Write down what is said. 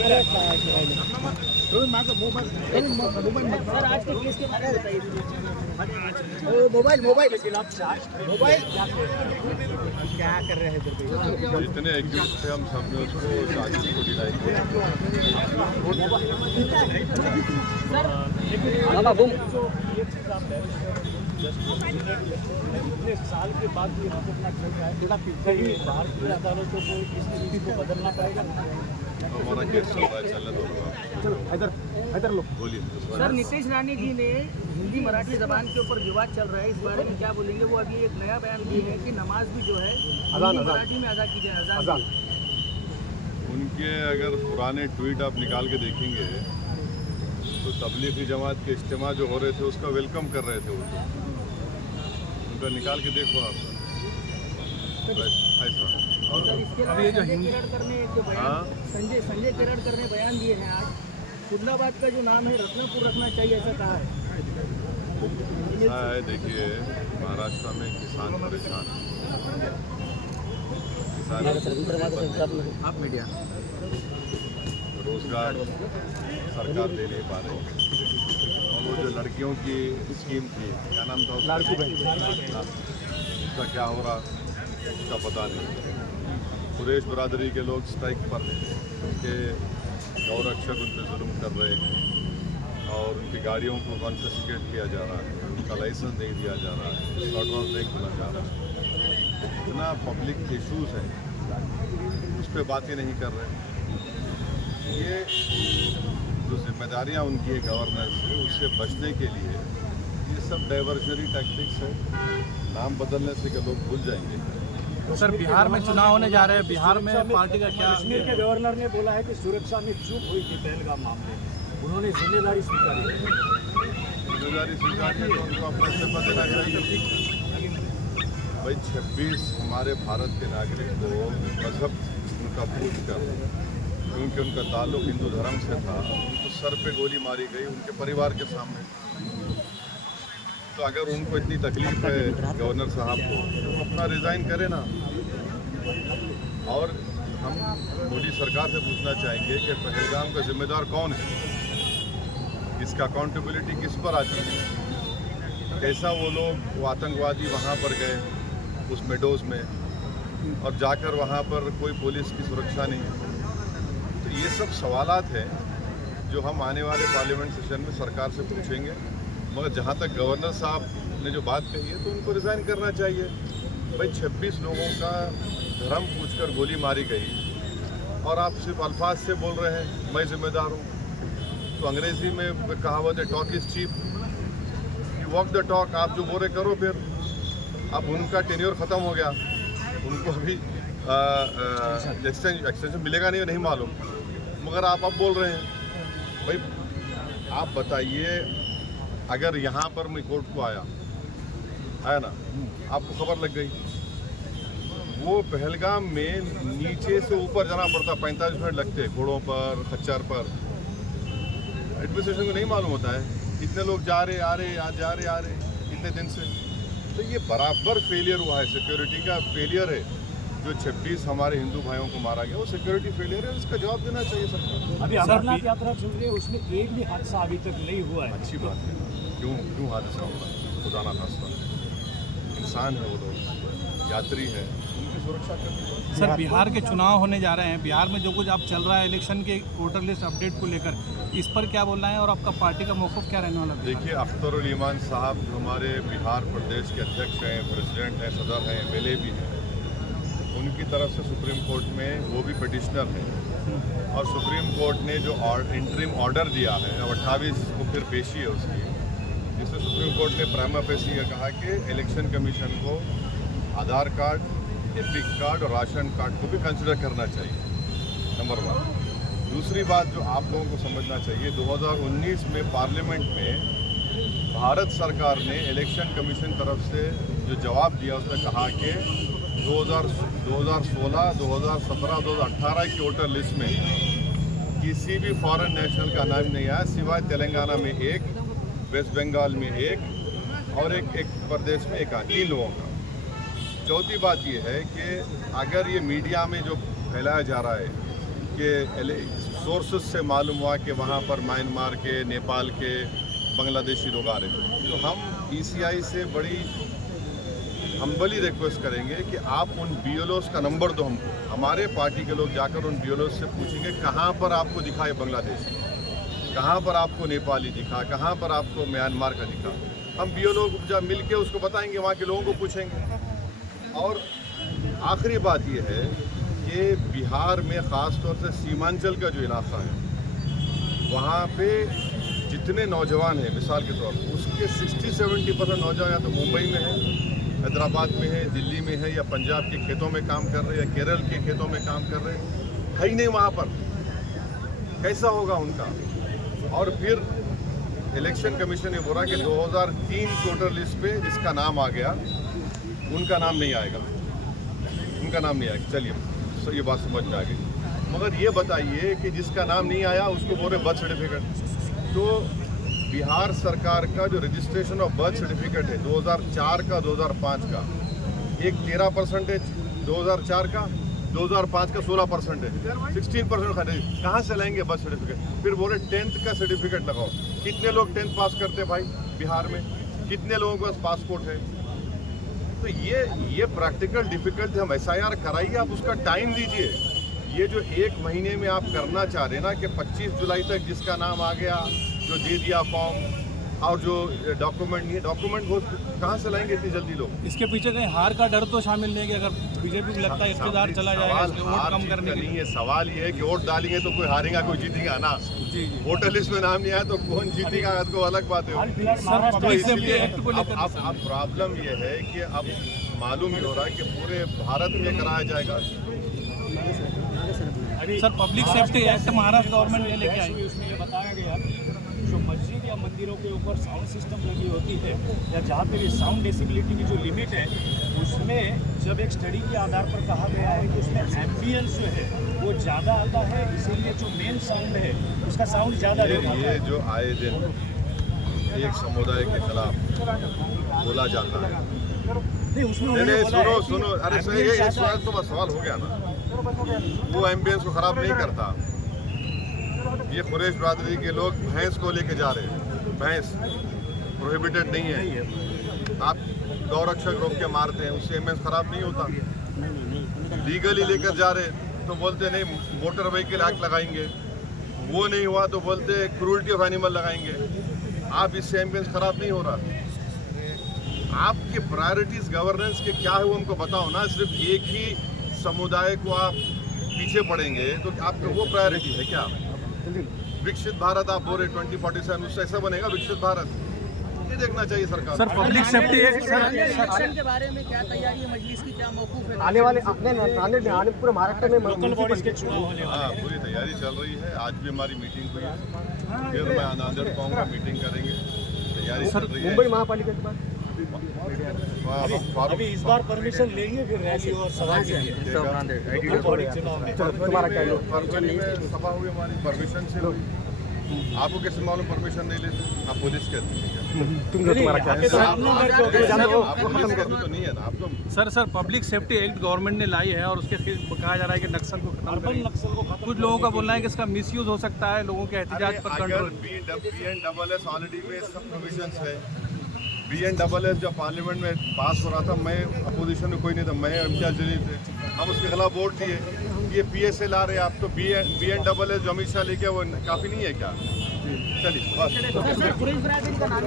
Sir आज के case के बारे में बताइए। मोबाइल क्या कर रहे हैं? जितने एग्जीक्यूट थे हम सब ने उसको साजिश को डिनाई किया। इतने साल के बाद भी यहाँ पे अपना चल रहा है, कहीं बाहर की अदालतों को इस नीति को बदलना पड़ेगा। हमारा केस चल रहा है, चलने दो। इधर लो। बोलिए सर, नीतीश रानी जी ने हिंदी मराठी जबान के ऊपर विवाद चल रहा है, इस बारे में क्या बोलेंगे? वो अभी एक नया बयान दिए हैं कि नमाज भी जो है हिंदी मराठी में अदा की जाए। अजान उनके अगर पुराने ट्वीट आप निकाल के देखेंगे तो तबलीगी जमात के इज्तिमा जो हो रहे थे उसका वेलकम कर रहे थे वो। उनका निकाल के देखो आप ऐसा। और इसके अलावा संजय केरड़कर ने बयान दिए हैं आज, खुदलाबाद का जो नाम है रत्नपुर रखना चाहिए, ऐसा कहा है। ऐसा है, देखिए महाराष्ट्र में किसान परेशान है। आप मीडिया रोजगार सरकार दे नहीं पा रही। और वो जो लड़कियों की स्कीम थी, क्या नाम था उसका? उसका क्या हो रहा उसका पता नहीं। कुरैश बरादरी के लोग स्ट्राइक पर हैं क्योंकि गौरक्षक उन पर जुल्म कर रहे हैं और उनकी गाड़ियों को कॉन्फिस्केट किया जा रहा है, उनका लाइसेंस नहीं दिया जा रहा है, स्लॉटर हाउस नहीं खुला जा रहा है। इतना पब्लिक इशूज़ है, उस पर बातें नहीं कर रहे। ये जो जिम्मेदारियां उनकी है गवर्नेंस से, उससे बचने के लिए ये सब डाइवर्जनरी टैक्टिक्स है। नाम बदलने से के लोग भूल जाएंगे। तो सर, बिहार में चुनाव होने जा रहे हैं, बिहार में पार्टी का क्या? कश्मीर के गवर्नर ने बोला है कि सुरक्षा में चूक हुई थी पहलगाम मामले में, उन्होंने जिम्मेदारी स्वीकारी है। जिम्मेदारी स्वीकारी है तो उनको अपना इस्तीफा देना चाहिए। भाई 26 हमारे भारत के नागरिक को मजहब उनका पूछ कर, क्योंकि उनका ताल्लुक हिंदू धर्म से था, उनको सर पे गोली मारी गई उनके परिवार के सामने। तो अगर उनको इतनी तकलीफ है गवर्नर साहब को, तो अपना रिज़ाइन करे ना। और हम मोदी सरकार से पूछना चाहेंगे कि पहलगाम का जिम्मेदार कौन है, इसका अकाउंटेबिलिटी किस पर आती है? कैसा वो लोग वो आतंकवादी वहाँ पर गए उस मेडोज में और जाकर वहाँ पर कोई पुलिस की सुरक्षा नहीं है। तो ये सब सवालात हैं जो हम आने वाले पार्लियामेंट सेशन में सरकार से पूछेंगे। मगर जहाँ तक गवर्नर साहब ने जो बात कही है तो उनको रिज़ाइन करना चाहिए। भाई 26 लोगों का धर्म पूछकर गोली मारी गई और आप सिर्फ अल्फाज से बोल रहे हैं मैं जिम्मेदार हूँ। तो अंग्रेज़ी में कहावत है talk is cheap, you walk the talk. आप जो बोल रहे करो। फिर अब उनका टेन्योर ख़त्म हो गया, उनको अभी एक्सटेंशन मिलेगा नहीं मालूम, मगर आप अब बोल रहे हैं। भाई आप बताइए, अगर यहाँ पर मैं कोर्ट को आया ना, आपको खबर लग गई, वो पहलगाम में नीचे से ऊपर जाना पड़ता, 45 मिनट लगते घोड़ों पर, खच्चर पर। एडमिनिस्ट्रेशन को नहीं मालूम होता है इतने लोग जा रहे आ रहे इतने दिन से। तो ये बराबर फेलियर हुआ है, सिक्योरिटी का फेलियर है। जो 26 हमारे हिंदू भाइयों को मारा गया वो सिक्योरिटी फेलियर है, उसका जवाब देना चाहिए सरकार। अभी अमरनाथ यात्रा चल रही है, उसमें एक भी हादसा अभी तक नहीं हुआ है। अच्छी बात है। क्यों हादसा होगा? खुदा ना खास्ता, इंसान है वो लोग, यात्री है, उनकी सुरक्षा करनी। सर, बिहार के चुनाव होने जा रहे हैं, बिहार में जो कुछ आप चल रहा है इलेक्शन के वोटर लिस्ट अपडेट को लेकर, इस पर क्या बोलना है और आपका पार्टी का मौक़िफ़ क्या रहने वाला है? देखिए, अख्तरुल ईमान साहब जो हमारे बिहार प्रदेश के अध्यक्ष हैं, प्रेसिडेंट हैं, सदर हैं, MLA भी हैं, उनकी तरफ से सुप्रीम कोर्ट में वो भी पिटिशनर हैं और सुप्रीम कोर्ट ने जो इंटरिम ऑर्डर दिया है, अब 28 को फिर पेशी है उसकी, जिसमें सुप्रीम कोर्ट ने प्राइमा फेसी ये कहा कि इलेक्शन कमीशन को आधार कार्ड, एपिक कार्ड और राशन कार्ड को भी कंसिडर करना चाहिए, नंबर 1। दूसरी बात जो आप लोगों को समझना चाहिए, 2019 में पार्लियामेंट में भारत सरकार ने इलेक्शन कमीशन तरफ से जो जवाब दिया उसमें कहा कि 2016, 2017, 2018 की वोटर लिस्ट में किसी भी फॉरेन नेशनल का नाम नहीं आया सिवाय तेलंगाना में 1, वेस्ट बंगाल में 1 और एक प्रदेश में 3 लोगों का। चौथी बात ये है कि अगर ये मीडिया में जो फैलाया जा रहा है कि सोर्सेस से मालूम हुआ कि वहाँ पर म्यांमार के, नेपाल के, बांग्लादेशी लोग आ रहे हैं। तो हम ईसीआई से बड़ी हम्बली रिक्वेस्ट करेंगे कि आप उन बीएलओस का नंबर दो हमको। हमारे पार्टी के लोग जाकर उन बीएलओस से पूछेंगे कहाँ पर आपको दिखा है बांग्लादेश, कहाँ पर आपको नेपाली दिखा, कहाँ पर आपको म्यांमार का दिखा। हम बीएलओ जब मिल के उसको बताएंगे, वहाँ के लोगों को पूछेंगे। और आखिरी बात यह है कि बिहार में ख़ास तौर से सीमांचल का जो इलाका है, वहाँ पे जितने नौजवान हैं, मिसाल के तौर पर उसके 60-70% नौजवान या तो मुंबई में है, हैदराबाद में है, दिल्ली में है, या पंजाब के खेतों में काम कर रहे हैं, या केरल के खेतों में काम कर रहे हैं। है ही नहीं वहाँ पर, कैसा होगा उनका। और फिर इलेक्शन कमीशन ने बोला कि 2003 वोटर लिस्ट पे जिसका नाम आ गया उनका नाम नहीं आएगा, उनका नाम नहीं आएगा। चलिए, तो ये बात समझ में आ गई। मगर ये बताइए कि जिसका नाम नहीं आया उसको बोल रहे बर्थ सर्टिफिकेट। तो बिहार सरकार का जो रजिस्ट्रेशन ऑफ बर्थ सर्टिफिकेट है 2004 का, 2005 का, एक 13%, 2004 का, 2005 का 16%, 16% कहाँ से लाएंगे बर्थ सर्टिफिकेट। फिर बोले 10th का सर्टिफिकेट लगाओ। कितने लोग 10th पास करते हैं भाई बिहार में, कितने लोगों के पास पासपोर्ट है। तो ये प्रैक्टिकल डिफिकल्ट है। हम SIR कराइए, आप उसका टाइम दीजिए। ये जो 1 महीने में आप करना चाह रहे हैं ना कि 25 जुलाई तक जिसका नाम आ गया, जो दे दिया फॉर्म, और जो डॉक्यूमेंट नहीं है, डॉक्यूमेंट वो कहाँ से लाएंगे इतनी जल्दी लोग। इसके पीछे कहीं हार का डर तो शामिल नहीं है कि अगर बीजेपी को लगता है इक़्तिदार चला जाएगा इसलिए वोट कम करने के नहीं है। सवाल ये है कि वोट डालेंगे तो कोई हारेगा, कोई जीतेगा ना। वोटर लिस्ट में नाम नहीं आया तो कौन जीतेगा, इसको अलग बात है। सर, पब्लिक सेफ्टी एक्ट को लेकर अब प्रॉब्लम ये है कि अब मालूम ही हो रहा है कि पूरे भारत में कराया जाएगा। Sir, public safety act Maharashtra government ने लेके आई, उसमें ये बताया गया जो मस्जिद या मंदिरों के ऊपर साउंड सिस्टम लगी होती है या जहाँ पे भी साउंड डेसिबिलिटी की जो लिमिट है, उसमें जब एक स्टडी के आधार पर कहा गया है कि उसमें एम्बियंस जो है वो ज़्यादा आता है, इसीलिए जो मेन साउंड है उसका साउंड ज़्यादा रहता है। ये जो आए दिन एक समुदाय के खिलाफ बोला जाता है, नहीं उसमें नहीं सुनो, अरे तो सवाल हो गया ना। वो एम्बियंस को खराब नहीं करता। ये कुरैश बरादरी के लोग भैंस को लेके जा रहे हैं, भैंस प्रोहिबिटेड नहीं है, आप गौरक्षक रोक के मारते हैं, उससे एम्बियंस खराब नहीं होता। लीगली लेकर जा रहे तो बोलते नहीं मोटर व्हीकल एक्ट लगाएंगे, वो नहीं हुआ तो बोलते क्रूरल्टी ऑफ एनिमल लगाएंगे। आप इससे एम्बियंस खराब नहीं हो रहा। आपकी प्रायोरिटीज गवर्नेंस के क्या है वो हमको बताओ ना। सिर्फ एक ही समुदाय को आप पीछे पड़ेंगे तो आपका वो प्रायोरिटी है क्या। विकसित भारत आप बोल रहे 2047 उससे ऐसा बनेगा विकसित भारत, ये देखना चाहिए सरकार। Sir, public safety act election के बारे में क्या तैयारी है, मजलिस की क्या मौकूफ है। आने वाले आने पूरे महाराष्ट्र में लोकल बॉडीज के चुनाव होने वाले हाँ, पूरी तैयारी चल रही है। आज भी हमारी मीटिंग हुई है, फिर मैं नांदेड़ पाऊंगा, मीटिंग करेंगे, तैयारी चल रही है। मुंबई महापालिका के बाद अभी इस बार परमिशन लेंगे फिर रैली और सभा के लिए लोकल बॉडी चुनाव में। तुम्हारा क्या है? फरवरी में सभा हुई हमारी, परमिशन से हुई। आपको कैसे मालूम परमिशन नहीं लेते, आप पुलिस कहते हैं। तुम्हारा क्या है? आपको पुलिस कहते तो नहीं है ना आप तो। Sir, public safety act government ने लाई है और उसके कहा जा रहा है कि नक्सल को खत्म अर्बन करेंगे। नक्सल को खत्म कुछ लोगों का बोलना है कि इसका मिसयूज हो सकता है, लोगों के एहतिजाज पर अगर कंट्रोल। BNSS ऑलरेडी में सब प्रोविजंस है। BNSS जब पार्लियामेंट में पास हो रहा था, मैं अपोजिशन में कोई नहीं था, मैं इम्तियाज जलील थे, हम उसके खिलाफ वोट दिए। ये PSA ला रहे आप तो BNSS जो अमित शाह लेके वो काफ़ी नहीं है क्या। चलिए बस। कुरैश बरादरी का नाम